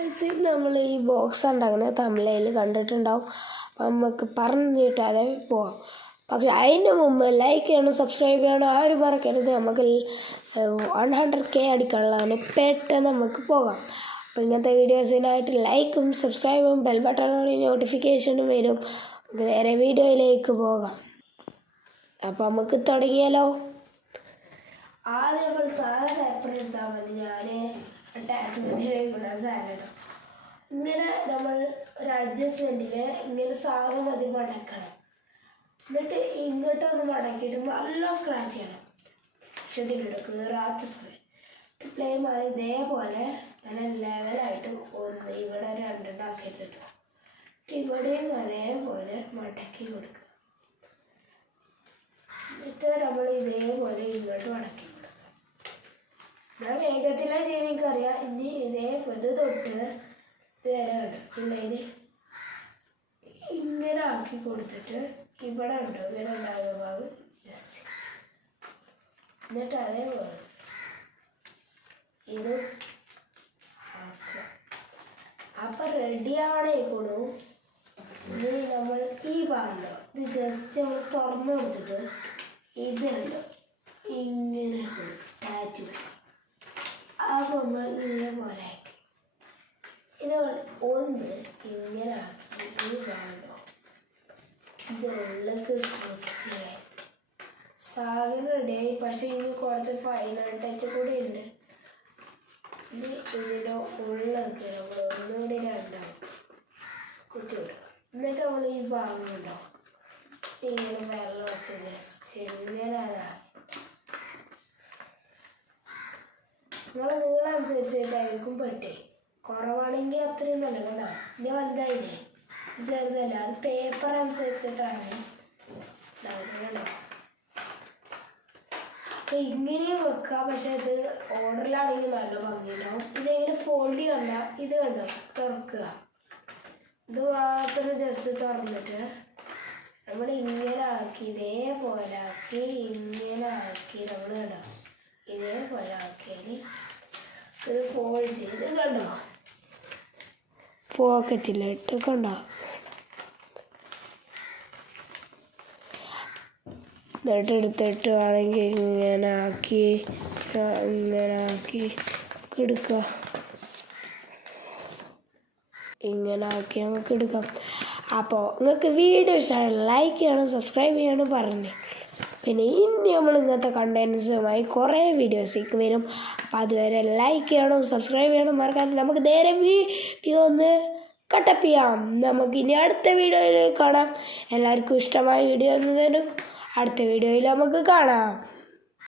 നമ്മൾ ഈ ബോക്സ് ഉണ്ടാക്കുന്ന തമിഴിൽ കണ്ടിട്ടുണ്ടാവും. അപ്പം നമുക്ക് പറഞ്ഞിട്ടാതെ പോവാം. പക്ഷെ അതിന് മുമ്പ് ലൈക്ക് ചെയ്യണം, സബ്സ്ക്രൈബ് ചെയ്യണം, ആരും മറക്കരുത്. നമുക്ക് 100K അടിക്കാനുള്ളതാണ്. പെട്ടെന്ന് നമുക്ക് പോകാം. അപ്പോൾ ഇങ്ങനത്തെ വീഡിയോസിനായിട്ട് ലൈക്കും സബ്സ്ക്രൈബും ബെൽ ബട്ടണോടെ നോട്ടിഫിക്കേഷനും വരും. നേരെ വീഡിയോയിലേക്ക് പോകാം. അപ്പോൾ നമുക്ക് തുടങ്ങിയാലോ. ആദ്യം നമ്മൾ സാധാരണ പേപ്പർ എടുത്താൽ മതി. ഞാൻ ടാപ്പിൻ്റെ സാധനം ഇങ്ങനെ നമ്മൾ ഒരു അഡ്ജസ്റ്റ്മെൻറ്റിൽ ഇങ്ങനെ സാധനം മതി മടക്കണം. എന്നിട്ട് ഇങ്ങോട്ടൊന്ന് മടക്കിയിട്ട് നല്ല സ്ക്രാച്ച് ചെയ്യണം. പക്ഷെ ഇതിലൂടെ കീറാത്ത സ്ക്രാച്ച് പ്ലേ മാറി ഇതേപോലെ നല്ല ലെവലായിട്ട് ഒന്ന് ഇവിടെ രണ്ടെണ്ണാക്കിയിട്ടുണ്ട്. ഇവിടെയും അതേപോലെ മടക്കി കൊടുക്കുക. എന്നിട്ട് നമ്മൾ ഇതേപോലെ ഇങ്ങോട്ട് മടക്കി കൊടുക്കുക. ഞാൻ വേഗത്തിലാണ് ചെയ്യാൻ എനിക്കറിയാം. ഇനി ഇതേപോലെ തൊട്ട് ഇത് വരെ ഉണ്ട് പിള്ളേര് ഇങ്ങനെ ആക്കി കൊടുത്തിട്ട് ഇവിടെ ഉണ്ടോ ഇങ്ങനെ ഉണ്ടാകുന്ന ഭാഗം ജസ്റ്റ് എന്നിട്ട് അതേപോലെ ഇത് ആക്കുക. അപ്പം റെഡിയാണേക്കണു. ഇനി നമ്മൾ ഈ ഭാഗമുണ്ടോ ഇത് ജസ്റ്റ് നമ്മൾ തുറന്നു കൊടുത്തിട്ട് ഇതുണ്ടോ ഇങ്ങനെ ടാറ്റ് അപ്പം നമ്മൾ ഇതേപോലെ ആക്കി ഇതേപോലെ ഒന്ന് ഇങ്ങനെ ആക്കി ഈ ഭാഗമുണ്ടോ ഇതുള്ളിലേക്ക് കുത്തിയായി സാധനം റെഡിയായി. പക്ഷെ ഇനി കുറച്ച് ഫൈനൽ ടച്ച് കൂടി ഉണ്ട്. ഇനി ഇതിൻ്റെ ഉള്ളിലേക്ക് നമ്മൾ ഒന്നുകൂടി രണ്ടാവും കുത്തി വിടുക. എന്നിട്ട് നമ്മൾ ഈ ഭാഗം ഉണ്ടാവും ഇങ്ങനെ വെള്ളം വെച്ച് ജസ്റ്റ് ഇങ്ങനെ നിങ്ങൾ നീളമനുസരിച്ചിട്ടായിരിക്കും പെട്ടേ. കുറവാണെങ്കിൽ അത്രയും നല്ല കേട്ടോ. ഇനി വലുതായില്ലേ ചെറുതല്ല, അത് പേപ്പർ അനുസരിച്ചിട്ടാണ് കേട്ടോ. അപ്പം ഇങ്ങനെയും വെക്കാം. പക്ഷെ ഇത് ഓർഡറിലാണെങ്കിൽ നല്ല ഭംഗിയുണ്ടാവും. ഇതെങ്ങനെ ഫോൾഡ് ചെയ്യണ്ട. ഇത് കണ്ടോ തുറക്കുക. ഇത് മാത്രം ജസ്റ്റ് തുറന്നിട്ട് നമ്മൾ ഇങ്ങനെ ആക്കി ഇതേപോലെ ആക്കി ഇങ്ങനെ ആക്കി നമ്മൾ കണ്ടോ ഇതേപോലെ ആക്കിയാൽ ഇത് ഫോൾഡ് ചെയ്ത് കണ്ടോ പോക്കറ്റിലിട്ട് കണ്ടോ. എന്നിട്ട് എടുത്തിട്ട് ആണെങ്കിൽ ഇങ്ങനെ ആക്കി എടുക്കുക. ഇങ്ങനെ ആക്കി നമുക്ക് എടുക്കാം. അപ്പോൾ നിങ്ങൾക്ക് വീഡിയോ ഇഷ്ടമാണ് ലൈക്ക് ചെയ്യണം, സബ്സ്ക്രൈബ് ചെയ്യണം പറഞ്ഞേ. പിന്നെ ഇനി നമ്മൾ ഇങ്ങനത്തെ കണ്ടൻസുമായി കുറേ വീഡിയോസേക്ക് വരും. അപ്പം അതുവരെ ലൈക്ക് ചെയ്യണം, സബ്സ്ക്രൈബ് ചെയ്യണം മറക്കാതെ. നമുക്ക് നേരെ വീഡിയോ ഒന്ന് കട്ടപ്പ് ചെയ്യാം. നമുക്കിനി അടുത്ത വീഡിയോയിൽ കാണാം. എല്ലാവർക്കും ഇഷ്ടമായ വീഡിയോ ഒന്നും തരും. അടുത്ത വീഡിയോയിൽ നമുക്ക് കാണാം.